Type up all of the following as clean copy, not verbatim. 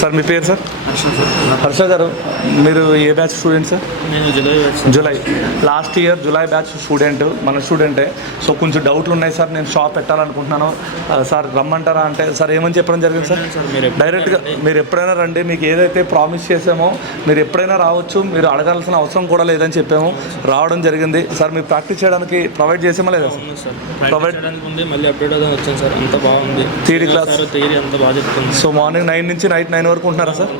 Sir మీ పేరు sir? Harsha గారు, మీరు ఏ బ్యాచ్ స్టూడెంట్ సార్? నేను July last year July batch student, మన స్టూడెంటే. సో కొంచెం డౌట్లు ఉన్నాయి సార్, నేను షాప్ పెట్టాలనుకుంటున్నాను సార్, రమ్మంటారా అంటే సార్ ఏమని చెప్పడం జరిగింది సార్? డైరెక్ట్గా మీరు ఎప్పుడైనా రండి, మీకు ఏదైతే ప్రామిస్ చేసామో మీరు ఎప్పుడైనా రావచ్చు, మీరు అడగాల్సిన అవసరం కూడా లేదని చెప్పాము, రావడం జరిగింది సార్. మీరు ప్రాక్టీస్ చేయడానికి ప్రొవైడ్ చేసామా లేదా సార్? ప్రొవైడ్ చేయడానికి ఉంది, మళ్ళీ అప్డేట్ అవుదాం వచ్చాను సార్. అంత బాగుంది థియరీ క్లాస్, థియరీ అంత బాగా చెప్తుంది. సో మార్నింగ్ 9 నుంచి నైట్ 9 వరకు ఉంటున్నారా సార్?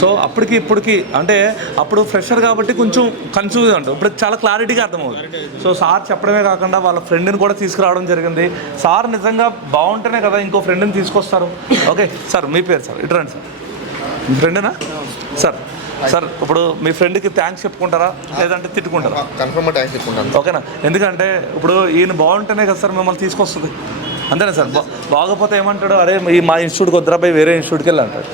సో అప్పటికి ఇప్పటికి అంటే అప్పుడు ఫ్రెషర్ కాబట్టి కొంచెం కన్ఫ్యూజ్ ఉంటుంది, ఇప్పుడు చాలా క్లారిటీగా అర్థమవుతుంది. సో సార్ చెప్పడమే కాకుండా వాళ్ళ ఫ్రెండ్ని కూడా తీసుకురావడం జరిగింది. సార్ నిజంగా బాగుంటేనే కదా ఇంకో ఫ్రెండ్ని తీసుకొస్తారు. ఓకే సార్, మీ పేరు సార్? ఇటు రండి సార్. మీ ఫ్రెండేనా సార్? సార్ ఇప్పుడు మీ ఫ్రెండ్కి థ్యాంక్స్ చెప్పుకుంటారా లేదంటే తిట్టుకుంటారా? కన్ఫర్మ్గా థ్యాంక్స్ చెప్పుకుంటాను. ఓకేనా? ఎందుకంటే ఇప్పుడు ఈయన బాగుంటేనే కదా సార్ మిమ్మల్ని తీసుకొస్తుంది, అంతేనా సార్? బాగోపోతే ఏమంటాడు, అరే మా ఇన్స్టిట్యూట్కి వద్దురా పోయి వేరే ఇన్స్టిట్యూట్కి వెళ్ళి అంటాడు,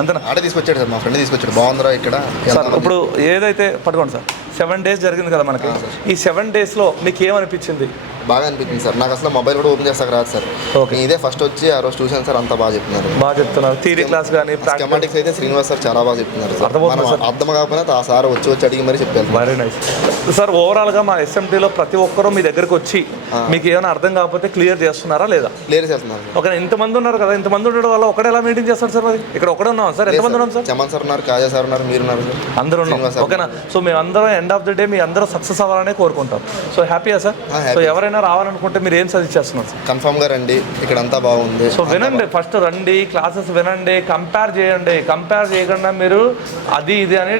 అంతేనా? ఆడే తీసుకొచ్చాడు సార్, మా ఫ్రెండ్ తీసుకొచ్చాడు. బాగుందిరా ఇక్కడ సార్. ఇప్పుడు ఏదైతే పట్టుకోండి సార్, 7 days జరిగింది కదా మనకి. ఈ 7 daysలో మీకు ఏమనిపించింది? బాగా అనిపించింది సార్. నాకు అసలు మొబైల్ కూడా ఓపెన్ చేస్తాక రాదు సార్. ఓకే, ఇదే ఫస్ట్ వచ్చి ఆ రోజు చూసాను సార్, అంతా బాగా చెప్తున్నారు. బాగా చెప్తున్నారు. థియరీ క్లాస్ కానీ స్కెమాటిక్స్ అయితే శ్రీనివాస్ సార్ చాలా బాగా చెప్తున్నారు. అర్థం కాకపోయినా ఆ సార్ వచ్చి అడిగి మరీ చెప్పారు. Very nice sir. ఓవరాల్గా మా ఎస్ఎంటీలో ప్రతి ఒక్కరూ మీ దగ్గరికి వచ్చి మీకు ఏమైనా అర్థం కాకపోతే క్లియర్ చేస్తున్నారా లేదా? క్లియర్ చేస్తున్నారు. ఓకే, ఇంతమంది ఉన్నారు కదా, ఇంతమంది ఉండడం వల్ల ఒకటే ఎలా మెయింటైన్ చేస్తారు సార్? మరి ఇక్కడ ఒకటే ఉన్నాం సార్, ఎంతమంది ఉన్నాం సార్? చమన్ సార్ ఉన్నారు, కాజా సార్ ఉన్నారు, మీరు ఉన్నారు సార్, అందరూ ఉన్నాం. ఓకేనా? సో మేము అందరం ఎండ్ ఆఫ్ ద డే మీ అందరూ సక్సెస్ అవ్వాలనే కోరుకుంటాం. సో హ్యాపీయా సార్? సో ఎవరైనా రావాలనుకుంటే మీరు ఏం సజెస్ట్ చేస్తున్నారు సార్? కన్ఫర్మ్గా రండి, ఇక్కడ అంతా బాగుంది. సో వినండి, ఫస్ట్ రండి, క్లాసెస్ వినండి, కంపేర్ చేయండి. కంపేర్ చేయకుండా మీరు అది ఇది అని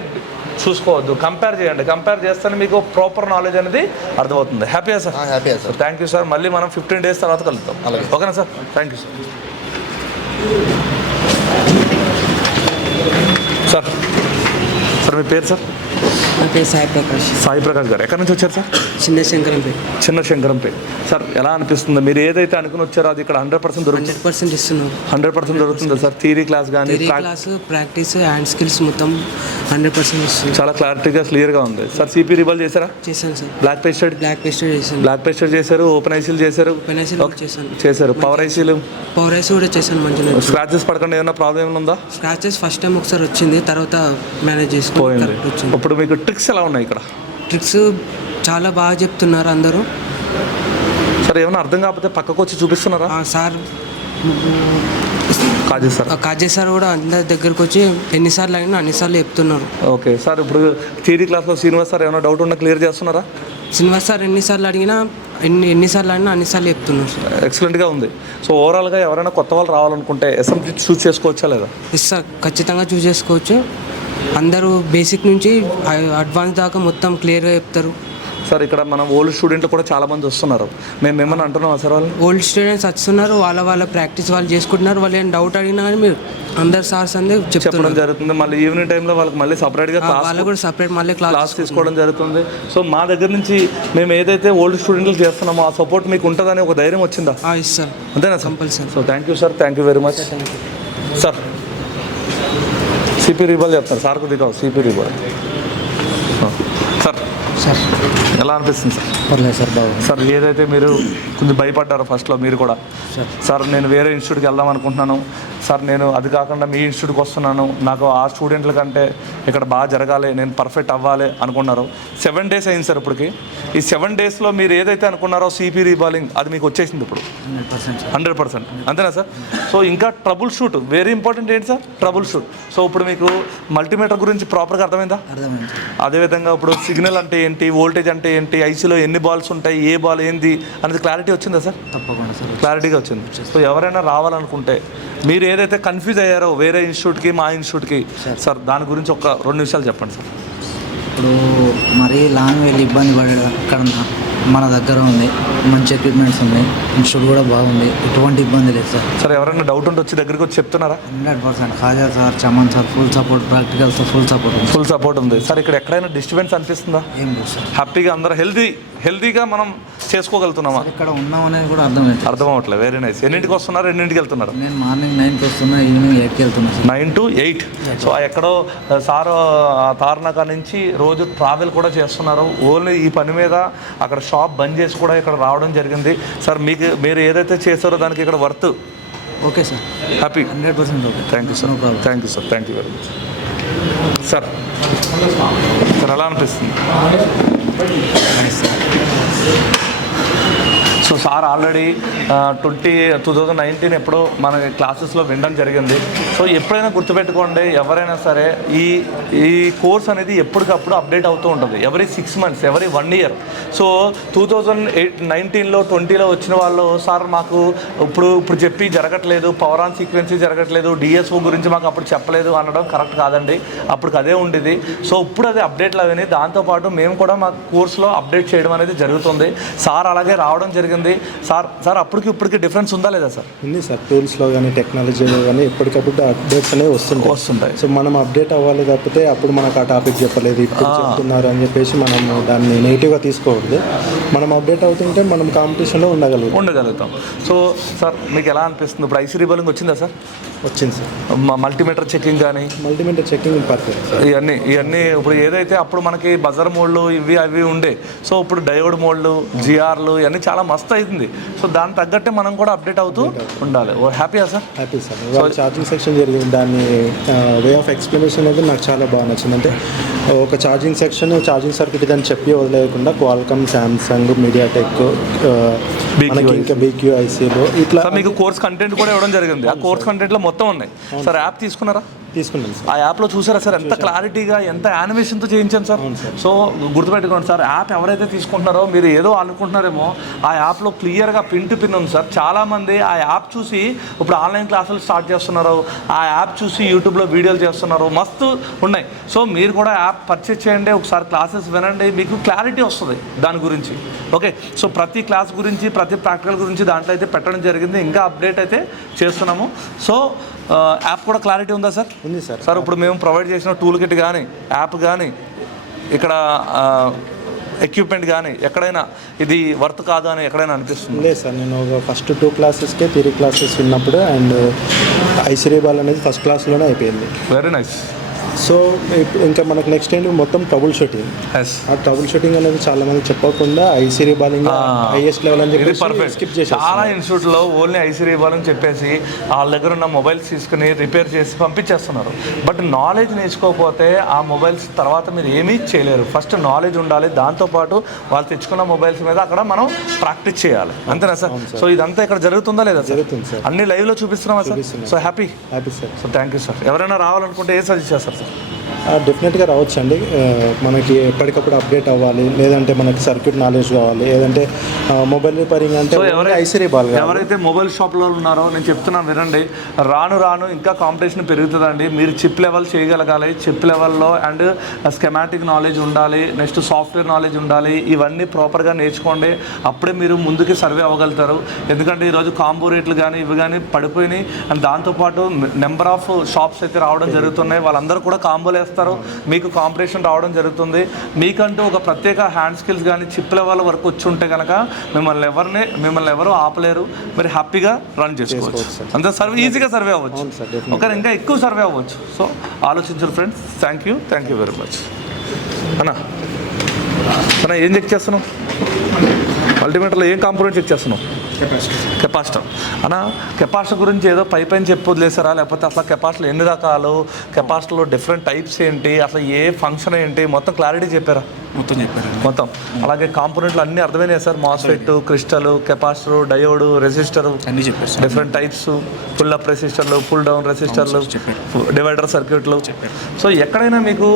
చూసుకోవద్దు, కంపేర్ చేయండి. కంపేర్ చేస్తేనే మీకు ప్రాపర్ నాలెడ్జ్ అనేది అర్థమవుతుంది. హ్యాపీయా సార్? హ్యాపీయా సార్. Thank you sir. మళ్ళీ మనం 15 days తర్వాత కలుద్దాం. ఓకేనా sir? Thank you sir. Sir మీ పేరు సార్? నా పేరు సాయి ప్రకాష్. సాయి ప్రకాష్ గారు, ఎక్కడి నుంచి వచ్చారు సార్? చిన్న శంకరంపేట. చిన్న శంకరంపేట. సార్ ఎలా అనిపిస్తుంది, మీరు ఏదైతే అనుకుని వచ్చారో అది ఇక్కడ 100% దొరుకుతుంది? 100% ఇస్తున్నాం. 100% దొరుకుతుంది సార్. థియరీ క్లాస్ కానీ క్లాస్, ప్రాక్టీస్, హ్యాండ్ స్కిల్స్ మొత్తం 100% ఇస్తుంది. చాలా క్లారిటీగా క్లియర్గా ఉంది సార్. సిపి రిబల్ చేశారా? చేశాను సార్. బ్లాక్ పేస్టెడ్ చేశాను. బ్లాక్ పేస్టెడ్ చేశారు, ఓపెన్ ఐసీలు చేశారు, చేశారు, పవర్ ఐసీలు కూడా చేశాను. మంచిగా స్క్రాచెస్ పడకుండా ఏమైనా ప్రాబ్లం ఉందా? స్క్రాచెస్ ఫస్ట్ టైం ఒకసారి వచ్చింది, తర్వాత మేనేజ్ చేసుకుని ఇప్పుడు మీకు ట్రిక్స్ ఎలా ఉన్నాయి ఇక్కడ? ట్రిక్స్ చాలా బాగా చెప్తున్నారు అందరూ. సార్ ఏమైనా అర్థం కాకపోతే పక్కకు వచ్చి చూపిస్తున్నారా? సార్ కాజే సార్ కూడా అందరి దగ్గరకు వచ్చి ఎన్నిసార్లు అయినా అన్నిసార్లు చెప్తున్నారు. Okay sir. ఇప్పుడు థియరీ క్లాస్లో శ్రీనివాస్ సార్ ఏమైనా డౌట్ ఉన్నా క్లియర్ చేస్తున్నారా? శ్రీనివాస్ సార్ ఎన్నిసార్లు అడిగినా ఎన్నిసార్లు అయినా అన్నిసార్లు చెప్తున్నారు సార్. ఎక్సలెంట్గా ఉంది. సో ఓవరాల్గా ఎవరైనా కొత్త వాళ్ళు రావాలనుకుంటే ఎస్ఎంటీ చూస్ చేసుకోవచ్చా లేదా? సార్ ఖచ్చితంగా చూస్ చేసుకోవచ్చు. అందరూ బేసిక్ నుంచి అడ్వాన్స్ దాకా మొత్తం క్లియర్గా చెప్తారు సార్. ఇక్కడ మనం ఓల్డ్ స్టూడెంట్లు కూడా చాలామంది వస్తున్నారు, మేము ఏమన్నా అంటున్నాం సార్? వాళ్ళు ఓల్డ్ స్టూడెంట్స్ వస్తున్నారు, వాళ్ళ ప్రాక్టీస్ వాళ్ళు చేసుకుంటున్నారు. వాళ్ళు ఏం డౌట్ అడిగినా కానీ మీరు అందరు సార్స్ అందరూ చెప్పడం జరుగుతుంది. మళ్ళీ ఈవినింగ్ టైంలో వాళ్ళకి మళ్ళీ సపరేట్గా వాళ్ళు కూడా సపరేట్ మళ్ళీ క్లాస్ తీసుకోవడం జరుగుతుంది. సో మా దగ్గర నుంచి మేము ఏదైతే ఓల్డ్ స్టూడెంట్లు చేస్తున్నామో ఆ సపోర్ట్ మీకు ఉంటుందని ఒక ధైర్యం వచ్చిందా? ఇస్తాను. అంతేనా? Compulsory. So thank you sir, thank you very much sir. CP రిబాల్ చెప్తారు సార్, కొద్దిగా సిపి రిబాల్ సార్. సార్ ఎలా అనిపిస్తుంది సార్? పర్లేదు సార్, బాగుంది సార్. ఏదైతే మీరు కొంచెం భయపడ్డారో ఫస్ట్లో మీరు కూడా, సార్ నేను వేరే ఇన్స్టిట్యూట్కి వెళ్దాం అనుకుంటున్నాను సార్, నేను అది కాకుండా మీ ఇన్స్టిట్యూట్కి వస్తున్నాను, నాకు ఆ స్టూడెంట్ల కంటే ఇక్కడ బాగా జరగాలి, నేను పర్ఫెక్ట్ అవ్వాలి అనుకున్నారు. 7 days అయింది సార్. ఇప్పటికి ఈ 7 daysలో మీరు ఏదైతే అనుకున్నారో సిపి రీబాలింగ్ అది మీకు వచ్చేసింది ఇప్పుడు 100%. అంతేనా సార్? సో ఇంకా ట్రబుల్ షూట్ వెరీ ఇంపార్టెంట్. ఏంటి సార్ ట్రబుల్ షూట్? సో ఇప్పుడు మీకు మల్టీమీటర్ గురించి ప్రాపర్గా అర్థమైందా? అదేవిధంగా ఇప్పుడు సిగ్నల్ అంటే ఏంటి, వోల్టేజ్ అంటే ఏంటి, ఐసీలో ఎన్ని బాల్స్ ఉంటాయి, ఏ బాల్ ఏంది అనేది క్లారిటీ వచ్చిందా సార్? తప్పకుండా సార్, క్లారిటీగా వచ్చింది. సో ఎవరైనా రావాలనుకుంటే మీరు ఏదైతే కన్ఫ్యూజ్ అయ్యారో వేరే ఇన్స్టిట్యూట్కి మా ఇన్స్టిట్యూట్కి సార్, దాని గురించి ఒక 2 నిమిషాలు చెప్పండి సార్. ఇప్పుడు మరీ లాంగ్ వెళ్ళి ఇబ్బంది పడడం కన్నా మన దగ్గర ఉంది, మంచి ఎక్విప్మెంట్స్ ఉన్నాయి, ఇన్స్టిట్యూట్ కూడా బాగుంది, ఎటువంటి ఇబ్బంది లేదు సార్. సార్ ఎవరైనా డౌట్ ఉంటే వచ్చి దగ్గరికి వచ్చి చెప్తున్నారా? 100%. Khaja sir, Chaman sir full support, practicals full support ఉంది సార్. ఇక్కడ ఎక్కడైనా డిస్టర్బెన్స్ అనిపిస్తుందా? ఏం లేదు సార్. హ్యాపీగా అందరూ హెల్తీగా మనం చేసుకోగలుగుతున్నామా? ఇక్కడ ఉన్నామనేది కూడా అర్థం అవ్వట్లేదు. Very nice. ఎన్నింటికి వస్తున్నారు, ఎన్నింటికి వెళ్తున్నారు? నేను మార్నింగ్ 9కి వస్తున్నా, ఈవినింగ్ 8కి వెళ్తున్నా సార్. 9 to 8. సో ఎక్కడో సార్ తార్నాక నుంచి రోజు ట్రావెల్ కూడా చేస్తున్నారు. ఓన్లీ ఈ పని మీద అక్కడ షాప్ బంద్ చేసి కూడా ఇక్కడ రావడం జరిగింది సార్. మీరు ఏదైతే చేశారో దానికి ఇక్కడ worth okay sir, happy? 100% okay. Thank you sir. No problem. Thank you sir. Thank you very much sir. Sir ఎలా అనిపిస్తుంది? సో సార్ ఆల్రెడీ 2019 ఎప్పుడో మన క్లాసెస్లో వినడం జరిగింది. సో ఎప్పుడైనా గుర్తుపెట్టుకోండి, ఎవరైనా సరే ఈ కోర్స్ అనేది ఎప్పటికప్పుడు అప్డేట్ అవుతూ ఉంటుంది. Every 6 months, every 1 year. So 2019లో 20లో వచ్చిన వాళ్ళు సార్ మాకు ఇప్పుడు చెప్పి జరగట్లేదు, పవర్ ఆన్ సీక్వెన్సీ జరగట్లేదు, డిఎస్ఓ గురించి మాకు అప్పుడు చెప్పలేదు అనడం కరెక్ట్ కాదండి. అప్పుడు అదే ఉండేది. సో ఇప్పుడు అది అప్డేట్లు అవన్నీ, దాంతోపాటు మేము కూడా మా కోర్సులో అప్డేట్ చేయడం అనేది జరుగుతుంది. సార్ అలాగే రావడం జరిగింది. సార్ అప్పటికి ఇప్పటికి డిఫరెన్స్ ఉందా లేదా సార్? ఉంది సార్, టూల్స్లో కానీ టెక్నాలజీలో కానీ ఎప్పటికప్పుడు అప్డేట్స్ అనేవి వస్తుంటాయి. సో మనం అప్డేట్ అవ్వాలి, కాకపోతే అప్పుడు మనకు ఆ టాపిక్ చెప్పలేదు, ఇప్పుడు చెప్తున్నారు అని చెప్పేసి మనం దాన్ని నెగిటివ్గా తీసుకోవద్దు. మనం అప్డేట్ అవుతుంటే మనం కాంపిటీషన్లో ఉండగలుగుతాం. సో సార్ మీకు ఎలా అనిపిస్తుంది? ఇప్పుడు ఐసీ రీబోలింగ్ వచ్చిందా సార్? వచ్చింది సార్. మల్టీమీటర్ చెకింగ్ కానీ మల్టీమీటర్ చెకింగ్ పర్ఫెక్ట్. ఇవన్నీ ఇప్పుడు ఏదైతే అప్పుడు మనకి బజర్ మోడ్లు అవి ఉండే, సో ఇప్పుడు డయోడ్ మోడ్లు, జిఆర్లు ఇవన్నీ చాలా మస్తు అవుతుంది. సో దానికి తగ్గట్టే మనం కూడా అప్డేట్ అవుతూ ఉండాలి. హ్యాపీయా సార్? Happy sir. వాళ్ళ ఛార్జింగ్ సెక్షన్ జరిగింది, దాన్ని వే ఆఫ్ ఎక్స్ప్లెనేషన్ అనేది నాకు చాలా బాగా నచ్చింది. అంటే ఒక ఛార్జింగ్ సెక్షన్, ఛార్జింగ్ సర్క్యూట్ దాన్ని చెప్పి వదిలేయకుండా క్వాల్కమ్, శాంసంగ్, మీడియాటెక్, మనకి ఇంకా BQICలో ఇట్లా మీకు కోర్స్ కంటెంట్ కూడా ఇవ్వడం జరిగింది. ఆ కోర్స్ కంటెంట్లో మొత్తం ఉన్నాయి సార్. యాప్ తీసుకున్నారా? తీసుకున్నాను సార్. ఆ యాప్లో చూసారా సార్ ఎంత క్లారిటీగా, ఎంత యానిమేషన్తో చేయించాను సార్. సో గుర్తుపెట్టుకోండి సార్, యాప్ ఎవరైతే తీసుకుంటున్నారో మీరు ఏదో అనుకుంటున్నారేమో, ఆ యాప్లో క్లియర్గా పిన్ టు పిన్ ఉంది సార్. చాలామంది ఆ యాప్ చూసి ఇప్పుడు ఆన్లైన్ క్లాసులు స్టార్ట్ చేస్తున్నారు, ఆ యాప్ చూసి యూట్యూబ్లో వీడియోలు చేస్తున్నారు, మస్తు ఉన్నాయి. సో మీరు కూడా యాప్ పర్చేస్ చేయండి, ఒకసారి క్లాసెస్ వినండి, మీకు క్లారిటీ వస్తుంది దాని గురించి. ఓకే, సో ప్రతి క్లాస్ గురించి, ప్రతి ప్రాక్టికల్ గురించి దాంట్లో అయితే పెట్టడం జరిగింది. ఇంకా అప్డేట్ అయితే చేస్తున్నాము. సో యాప్ కూడా క్లారిటీ ఉందా సార్? ఉంది సార్. సార్ ఇప్పుడు మేము ప్రొవైడ్ చేసిన టూల్ కిట్ కానీ, యాప్ కానీ, ఇక్కడ ఎక్విప్మెంట్ కానీ ఎక్కడైనా ఇది వర్త్ కాదు అని ఎక్కడైనా అనిపిస్తుంది? లేదు సార్, నేను ఫస్ట్ 2 క్లాసెస్కే థియరీ క్లాసెస్ విన్నప్పుడు అండ్ ఐసీ రీబాల్ అనేది ఫస్ట్ క్లాస్లోనే అయిపోయింది. Very nice. సో ఇంకా మనకు నెక్స్ట్ ఏంటి, మొత్తం ట్రబుల్ షూటింగ్. ఆ ట్రబుల్ షూటింగ్ అనేది చాలా మంది చెప్పకుండా ఐసీ రీబాలింగ్ హైయెస్ట్ లెవెల్ అని చెప్పి స్కిప్ చేసి, చాలా ఇన్స్టిట్యూట్లో ఓన్లీ ఐసీ రీబాలింగ్ చెప్పేసి వాళ్ళ దగ్గర ఉన్న మొబైల్స్ తీసుకుని రిపేర్ చేసి పంపించేస్తున్నారు. బట్ నాలెడ్జ్ నేర్చుకోకపోతే ఆ మొబైల్స్ తర్వాత మీరు ఏమీ చేయలేరు. ఫస్ట్ నాలెడ్జ్ ఉండాలి, దాంతోపాటు వాళ్ళు తెచ్చుకున్న మొబైల్స్ మీద అక్కడ మనం ప్రాక్టీస్ చేయాలి. అంతేనా సార్? సో ఇదంతా ఇక్కడ జరుగుతుందా లేదా? జరుగుతుంది సార్. అన్ని లైవ్లో చూపిస్తున్నామా sir? So happy sir. So thank you sir. ఎవరైనా రావాలనుకుంటే ఏ సజెస్ట్ చేస్తారు సార్? డెఫినెట్గా రావచ్చు అండి. మనకి ఎప్పటికప్పుడు అప్డేట్ అవ్వాలి, లేదంటే మనకి సర్క్యూట్ నాలెడ్జ్ కావాలి, లేదంటే మొబైల్ రిపేరింగ్ అంటే ఐసీ రీబాల్. ఎవరైతే మొబైల్ షాప్లో ఉన్నారో నేను చెప్తున్నాను వినండి, రాను ఇంకా కాంపిటీషన్ పెరుగుతుందండి. మీరు చిప్ లెవెల్ చేయగలగాలి, చిప్ లెవెల్లో అండ్ స్కెమాటిక్ నాలెడ్జ్ ఉండాలి, నెక్స్ట్ సాఫ్ట్వేర్ నాలెడ్జ్ ఉండాలి. ఇవన్నీ ప్రాపర్గా నేర్చుకోండి, అప్పుడే మీరు ముందుకి సర్వే అవ్వగలుగుతారు. ఎందుకంటే ఈరోజు కాంబో రేట్లు కానీ ఇవి కానీ పడిపోయినాయి. అండ్ దాంతోపాటు నెంబర్ ఆఫ్ షాప్స్ అయితే రావడం జరుగుతున్నాయి. వాళ్ళందరూ కూడా కాంబోలు వేస్తారు, మీకు కాంపిటీషన్ రావడం జరుగుతుంది. మీకంటూ ఒక ప్రత్యేక హ్యాండ్ స్కిల్స్ కానీ చిప్ లెవెల్ వరకు వచ్చి ఉంటే కనుక మిమ్మల్ని ఎవరు ఆపలేరు. మీరు హ్యాపీగా రన్ చేసుకోవచ్చు. అంతే సర్వే ఈజీగా సర్వే అవ్వచ్చు, ఒకరు ఇంకా ఎక్కువ సర్వే అవ్వచ్చు. సో ఆలోచించరు friends. Thank you very much. అన్నా ఏం చెక్ చేస్తున్నావు? మల్టీమీటర్లో ఏం కాంపోనెంట్ చెక్ చేస్తున్నావు? కెపాసిటర్. అన్న కెపాసిటర్ గురించి ఏదో పైన చెప్పి వదిలేసారా, లేకపోతే అసలు కెపాసిటర్లు ఎన్ని రకాలు, కెపాసిటర్లో డిఫరెంట్ టైప్స్ ఏంటి, అసలు ఏ ఫంక్షన్ ఏంటి, మొత్తం క్లారిటీ చెప్పారా? మొత్తం అలాగే కాంపోనెంట్లు అన్నీ అర్థమైనాయి sir? MOSFET, crystal, capacitor, diode, resistor అన్నీ చెప్పారు. డిఫరెంట్ టైప్స్, పుల్ అప్ రెసిస్టర్లు, పుల్ డౌన్ రెసిస్టర్లు, డివైడర్ సర్క్యూట్లు. సో ఎక్కడైనా మీకు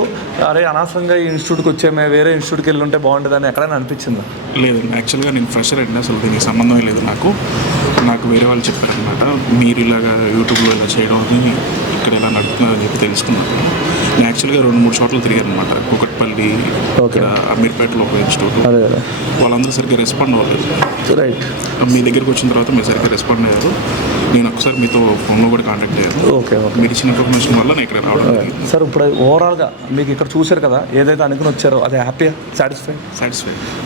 అరే అనవసరంగా ఈ ఇన్స్టిట్యూట్కి వచ్చేమే, వేరే ఇన్స్టిట్యూట్కి వెళ్ళి ఉంటే బాగుంటుందని ఎక్కడైనా అనిపించిందా? లేదండి, యాక్చువల్గా నేను ఫ్రెషర్ అండి, అసలు దీనికి సంబంధం లేదు. నాకు వేరే వాళ్ళు చెప్పారనమాట, మీరు ఇలాగా యూట్యూబ్లో ఇలా చేయడం అని, ఇక్కడ ఇలా నడుపుతున్నారని చెప్పి తెలుసుకున్నాను. నేను యాక్చువల్గా 2-3 చోట్ల తిరిగాను అనమాట. కుకట్పల్లి, ఇక్కడ అమీర్పేటలో ఒక ఇన్స్టిట్యూట్. వాళ్ళందరూ సరిగ్గా రెస్పాండ్ అవ్వలేదు. రైట్. మీ దగ్గరికి వచ్చిన తర్వాత మీరు సరిగ్గా రెస్పాండ్ అయ్యారు. నేను ఒకసారి మీతో ఫోన్లో కూడా కాంటాక్ట్ అయ్యాను. ఓకే. మీరు ఇచ్చిన ఇన్ఫర్మేషన్ వల్ల నేను ఇక్కడ రావడం జరిగింది. సార్ ఇప్పుడు ఓవరాల్గా మీకు ఇక్కడ చూశారు కదా, ఏదైతే అనుకుని వచ్చారో అది హ్యాపీగా సాటిస్ఫైడ్?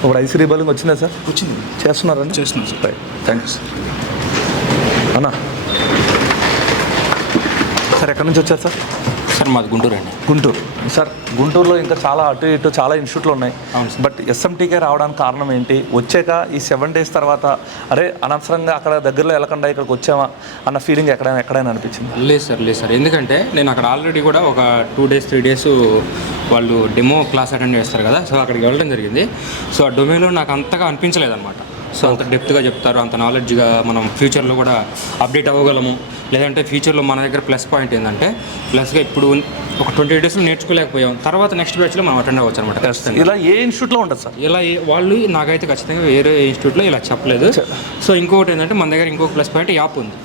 ఇప్పుడు ఐసీ రీబాలింగ్ వచ్చిందా సార్? వచ్చింది. చేస్తున్నారండి? చేస్తున్నాను sir. Right, thank you sir. అన్నా సార్ ఎక్కడి నుంచి వచ్చారు సార్? సార్ మాది గుంటూరు అండి. గుంటూరు. సార్ గుంటూరులో ఇంకా చాలా అటు ఇటు చాలా ఇన్స్టిట్యూట్లు ఉన్నాయి. అవును సార్. బట్ ఎస్ఎంటీకే రావడానికి కారణం ఏంటి? వచ్చాక ఈ 7 days తర్వాత అరే అనవసరంగా అక్కడ దగ్గరలో వెళ్ళకుండా ఇక్కడికి వచ్చామా అన్న ఫీలింగ్ ఎక్కడైనా అనిపించింది? లేదు సార్ ఎందుకంటే నేను అక్కడ ఆల్రెడీ కూడా ఒక 2 days 3 days వాళ్ళు డెమో క్లాస్ అటెండ్ చేస్తారు కదా, సో అక్కడికి వెళ్ళడం జరిగింది. సో ఆ డొమైన్లో నాకు అంతగా అనిపించలేదన్నమాట. సో అంత డెప్త్గా చెప్తారు, అంత నాలెడ్జ్గా మనం ఫ్యూచర్లో కూడా అప్డేట్ అవ్వగలము. లేదంటే ఫ్యూచర్లో మన దగ్గర ప్లస్ పాయింట్ ఏంటంటే ప్లస్గా ఇప్పుడు ఒక 20 daysలో నేర్చుకోలేకపోయాం, తర్వాత నెక్స్ట్ బ్యాచ్లో మనం అటెండ్ అవ్వచ్చు అనమాట. ఖచ్చితంగా ఇలా ఏ ఇన్స్టిట్యూట్లో ఉండదు సార్? ఇలా వాళ్ళు నాకైతే ఖచ్చితంగా వేరే ఇన్స్టిట్యూట్లో ఇలా చెప్పలేదు. సో ఇంకొకటి ఏంటంటే మన దగ్గర ఇంకొక ప్లస్ పాయింట్ యాప్ ఉంది.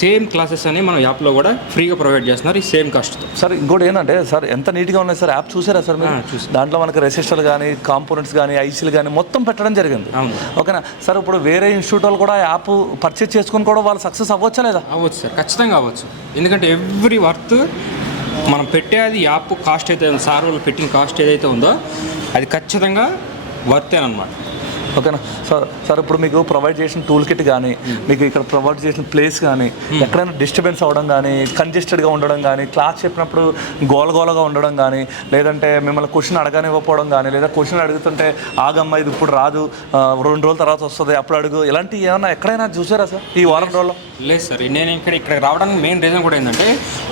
సేమ్ క్లాసెస్ అని మనం యాప్లో కూడా ఫ్రీగా ప్రొవైడ్ చేస్తున్నారు, ఈ సేమ్ కాస్ట్తో. సార్ ఇంకోటి ఏంటంటే సార్ ఎంత నీట్గా ఉన్నాయి సార్, యాప్ చూసారా సార్ మీరు? చూసి దాంట్లో మనకి రెసిస్టర్లు కానీ కాంపోనెంట్స్ కానీ ఐసీలు కానీ మొత్తం పెట్టడం జరిగింది. అవును. ఓకేనా సార్? ఇప్పుడు వేరే ఇన్స్టిట్యూట్ వాళ్ళు కూడా యాప్ పర్చేజ్ చేసుకుని కూడా వాళ్ళు సక్సెస్ అవ్వచ్చా లేదా? అవ్వచ్చు సార్, ఖచ్చితంగా అవ్వచ్చు. ఎందుకంటే ఎవ్రీ వర్త్ మనం పెట్టేది యాప్ కాస్ట్ అయితే సార్ వాళ్ళు పెట్టిన కాస్ట్ ఏదైతే ఉందో అది ఖచ్చితంగా వర్తేనమాట. ఓకేనా సార్ ఇప్పుడు మీకు ప్రొవైడ్ చేసిన టూల్ కిట్ కానీ మీకు ఇక్కడ ప్రొవైడ్ చేసిన ప్లేస్ కానీ ఎక్కడైనా డిస్టర్బెన్స్ అవ్వడం కానీ కంజెస్టెడ్గా ఉండడం కానీ క్లాస్ చెప్పినప్పుడు గోలగోలగా ఉండడం కానీ లేదంటే మిమ్మల్ని క్వశ్చన్ అడగనివ్వకపోవడం కానీ లేదా క్వశ్చన్ అడుగుతుంటే ఆగమ్మ ఇది ఇప్పుడు రాదు 2 రోజుల తర్వాత వస్తుంది అప్పుడు అడుగు, ఇలాంటివి ఏమన్నా ఎక్కడైనా చూసారా సార్ ఈ వారం రోజుల్లో? లేదు సార్, నేను ఇక్కడ రావడానికి మెయిన్ రీజన్ కూడా ఏంటంటే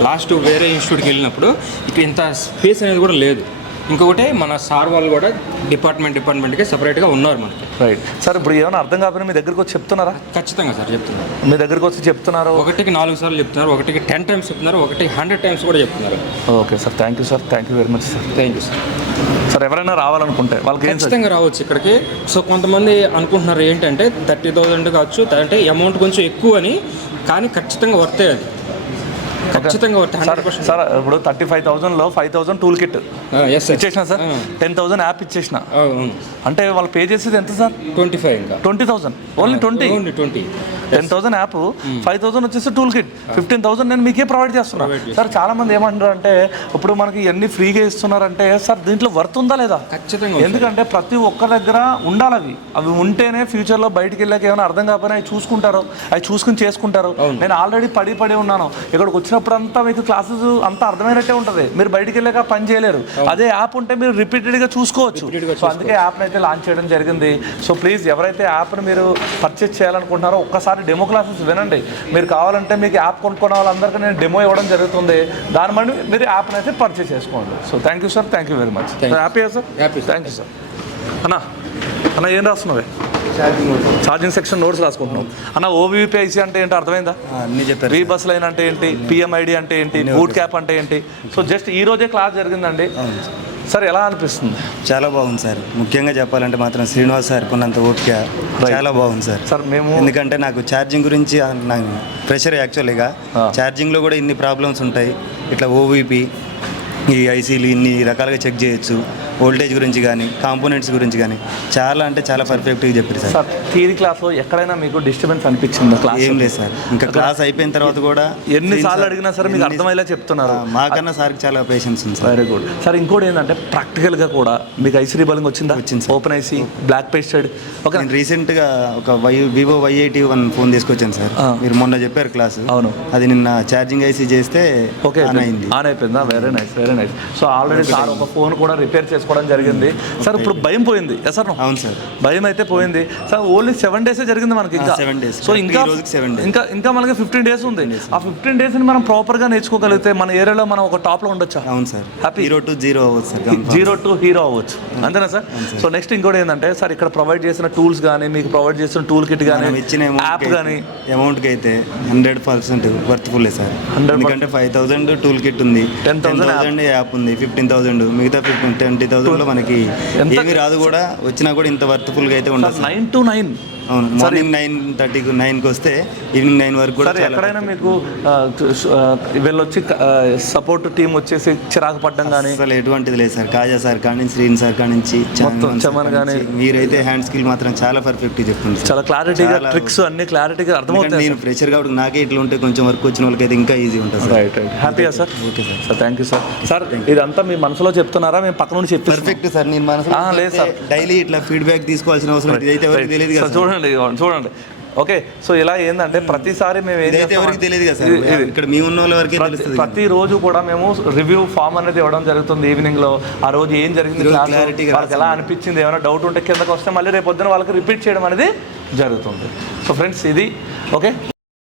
లాస్ట్ వేరే ఇన్స్టిట్యూట్కి వెళ్ళినప్పుడు ఇక్కడ ఇంత స్పేస్ అనేది కూడా లేదు. ఇంకొకటి మన సార్ వాళ్ళు కూడా డిపార్ట్మెంట్కి సపరేట్గా ఉన్నారు మనకి. Right sir. ఇప్పుడు ఏమైనా అర్థం కాకపోయినా మీ దగ్గరికి వచ్చి చెప్తున్నారా? ఖచ్చితంగా సార్ చెప్తున్నారు. మీ దగ్గరికి వచ్చి చెప్తున్నారు? ఒకటికి 4 సార్లు చెప్తున్నారు, ఒకటికి 10 times చెప్తున్నారు, ఒకటికి 100 times కూడా చెప్తున్నారు. Okay sir, thank you sir, thank you very much sir. Thank you sir. Sir ఎవరైనా రావాలనుకుంటే వాళ్ళకి ఖచ్చితంగా రావచ్చు ఇక్కడికి. సో కొంతమంది అనుకుంటున్నారు ఏంటంటే 30,000 కావచ్చు, అంటే అమౌంట్ కొంచెం ఎక్కువ అని, కానీ ఖచ్చితంగా వర్తే అది. ఖచ్చితంగా సార్ ఇప్పుడు 35,000లో 5,000 టూల్ కిట్ ఇచ్చేసిన సార్, 10,000 యాప్ ఇచ్చేసిన. అంటే వాళ్ళు పే చేసేది ఎంత సార్? 25 ఇంకా 20,000 ఓన్లీ 20 10,000 యాప్ 5,000 వచ్చేసి టూల్ కిట్ 15,000 నేను మీకే ప్రొవైడ్ చేస్తున్నాను సార్. చాలా మంది ఏమంటారు అంటే ఇప్పుడు మనకి ఇవన్నీ ఫ్రీగా ఇస్తున్నారంటే సార్ దీంట్లో వర్త్ ఉందా లేదా? ఖచ్చితంగా. ఎందుకంటే ప్రతి ఒక్క దగ్గర ఉండాలి, అవి ఉంటేనే ఫ్యూచర్లో బయటికి వెళ్ళాక ఏమైనా అర్థం కాకపోయినా అవి చూసుకుంటారు, అవి చూసుకుని చేసుకుంటారు. నేను ఆల్రెడీ పడి ఉన్నాను, ఇక్కడికి వచ్చినప్పుడు అంతా మీకు క్లాసెస్ అంతా అర్థమైనట్టే ఉంటుంది, మీరు బయటికి వెళ్ళాక పని చేయలేరు. అదే యాప్ ఉంటే మీరు రిపీటెడ్గా చూసుకోవచ్చు. సో అందుకే యాప్ని అయితే లాంచ్ చేయడం జరిగింది. సో ప్లీజ్ ఎవరైతే యాప్ని మీరు పర్చేస్ చేయాలనుకుంటున్నారో ఒక్కసారి డెమో క్లాసెస్ వినండి. మీరు కావాలంటే మీకు యాప్ కొనుక్కున్న వాళ్ళందరికీ నేను డెమో ఇవ్వడం జరుగుతుంది, దాని బట్టి మీరు యాప్ని అయితే పర్చేస్ చేసుకోండి. So thank you sir, thank you very much. హ్యాపీయా sir? Happy. Thank you sir. అన్న ఏం రాస్తున్నావే? ఛార్జింగ్ సెక్షన్ నోట్స్ రాసుకుంటున్నాం అన్న. ఓవీపీఐసీ అంటే ఏంటి అర్థమైందా? అన్నీ చెప్పారు. రీ బస్ లైన్ అంటే ఏంటి, పిఎంఐడి అంటే ఏంటి, బూట్ క్యాప్ అంటే ఏంటి? సో జస్ట్ ఈ రోజే క్లాస్ జరిగిందండి సార్. ఎలా అనిపిస్తుంది? చాలా బాగుంది సార్. ముఖ్యంగా చెప్పాలంటే మాత్రం శ్రీనివాస్ సార్ కొన్నంత ఓపిక చాలా బాగుంది సార్. మేము ఎందుకంటే నాకు ఛార్జింగ్ గురించి నాకు ప్రెషర్ యాక్చువల్గా ఛార్జింగ్లో కూడా ఇన్ని ప్రాబ్లమ్స్ ఉంటాయి, ఇట్లా ఓవీపీ ఈ ఐసీలు ఇన్ని రకాలుగా చెక్ చేయొచ్చు, వోల్టేజ్ గురించి కానీ కాంపోనెంట్స్ గురించి కానీ చాలా అంటే చాలా పర్ఫెక్ట్గా చెప్పారు సార్. థియరీ క్లాస్లో ఎక్కడైనా మీకు డిస్టర్బెన్స్ అనిపించిందా? క్లాస్ ఏం లేదు సార్, ఇంకా క్లాస్ అయిపోయిన తర్వాత కూడా ఎన్నిసార్లు అడిగినా సరే మీకు అర్థమయ్యేలా చెప్తున్నారు. మాకన్నా సార్కి చాలా పేషెన్స్ ఉంది సార్. Very good sir. ఇంకోటి ఏంటంటే ప్రాక్టికల్గా కూడా మీకు ఐసీ రీబాలింగ్ వచ్చిందా? వచ్చింది. Open IC, black pasted. Okay, నేను రీసెంట్గా ఒక వివో Y81 ఫోన్ తీసుకొచ్చాను సార్. మీరు మొన్న చెప్పారు క్లాసు. అవును. అది నిన్న ఛార్జింగ్ ఐసీ చేస్తే ఓకే ఆన్ అయింది. ఆన్ అయిపోయిందా? Very nice, very nice. So already sir ఒక ఫోన్ కూడా రిపేర్ చేసుకోవడం జరిగింది సార్. ఇప్పుడు భయం పోయింది సార్? అవును సార్, భయం అయితే పోయింది సార్. ఓన్లీ 7 days జరిగింది మనకి. ఇంకా 7 days. సో ఇంకా 7 days. ఇంకా మనకి 15 days ఉంది. ఆ 15 days ని మనం ప్రాపర్గా నేర్చుకోగలిగితే మన ఏరియాలో మనం ఒక టాప్లో ఉండొచ్చా? అవును సార్. హ్యాపీ 0 to 0 అవ్వచ్చు సార్. 0 to hero అవ్వచ్చు, అంతేనా సార్? సో నెక్స్ట్ ఇంకోటి ఏంటంటే సార్ ఇక్కడ ప్రొవైడ్ చేసిన టూల్స్ కానీ మీకు ప్రొవైడ్ చేసిన టూల్ కిట్ కానీ ఇచ్చిన యాప్ కానీ అమౌంట్కి అయితే 100% వర్త్ఫుల్ సార్. ఎందుకంటే 5,000 టూల్ కిట్ ఉంది, 10,000 యాప్ ఉంది, 15,000 మిగతా 20,000లో మనకి ఏమి రాదు కూడా. వచ్చినా కూడా ఇంత వర్త్ఫుల్గా అయితే ఉండదు. 9 to 9 అవును, మార్నింగ్ 9:30కి 9కి వస్తే ఈవినింగ్ 9 వరకు కూడా. ఎక్కడైనా మీకు వెళ్ళొచ్చి సపోర్ట్ టీం వచ్చేసి చిరాకు పడ్డం కానీ అసలు ఎటువంటిది లేదు సార్. కాజా సార్ కానీ శ్రీన్ సార్ కానించి కానీ మీరైతే హ్యాండ్ స్కిల్ మాత్రం చాలా పర్ఫెక్ట్గా చెప్తుంది. చాలా క్లారిటీగా ట్రిక్స్ అన్ని క్లారిటీగా అర్థమవుతుంది. నేను ప్రెషర్ కాబట్టి నాకే ఇట్లా ఉంటే కొంచెం వర్క్ వచ్చిన వాళ్ళకైతే ఇంకా ఈజీ ఉంటుంది. Right right. హ్యాపీయా sir? Okay sir. Sir thank you sir. Sir ఇదంతా మీ మనసులో చెప్తున్నారా మేము పక్క నుండి చెప్పి? Perfect sir. నేను మనసు లేదు సార్, డైలీ ఇట్లా ఫీడ్బ్యాక్ తీసుకోవాల్సిన అవసరం ఇదైతే ఎవరికి తెలియదు కదా. చూడండి ఓకే. సో ఇలా ఏంటంటే ప్రతిసారి మేము ఏం ఇదైతే ఎవరికి తెలియదు కదా సార్, ఇక్కడ మీ ఉన్న వాళ్ళ వరకే తెలుస్తుంది. ప్రతిరోజు కూడా మేము రివ్యూ ఫామ్ అనేది ఇవ్వడం జరుగుతుంది ఈవినింగ్లో. ఆ రోజు ఏం జరిగింది, వాళ్ళకి ఎలా అనిపించింది, ఏమైనా డౌట్ ఉంటే కిందకు వస్తే మళ్ళీ రేపు పొద్దున వాళ్ళకి రిపీట్ చేయడం అనేది జరుగుతుంది. సో ఫ్రెండ్స్ ఇది ఓకే.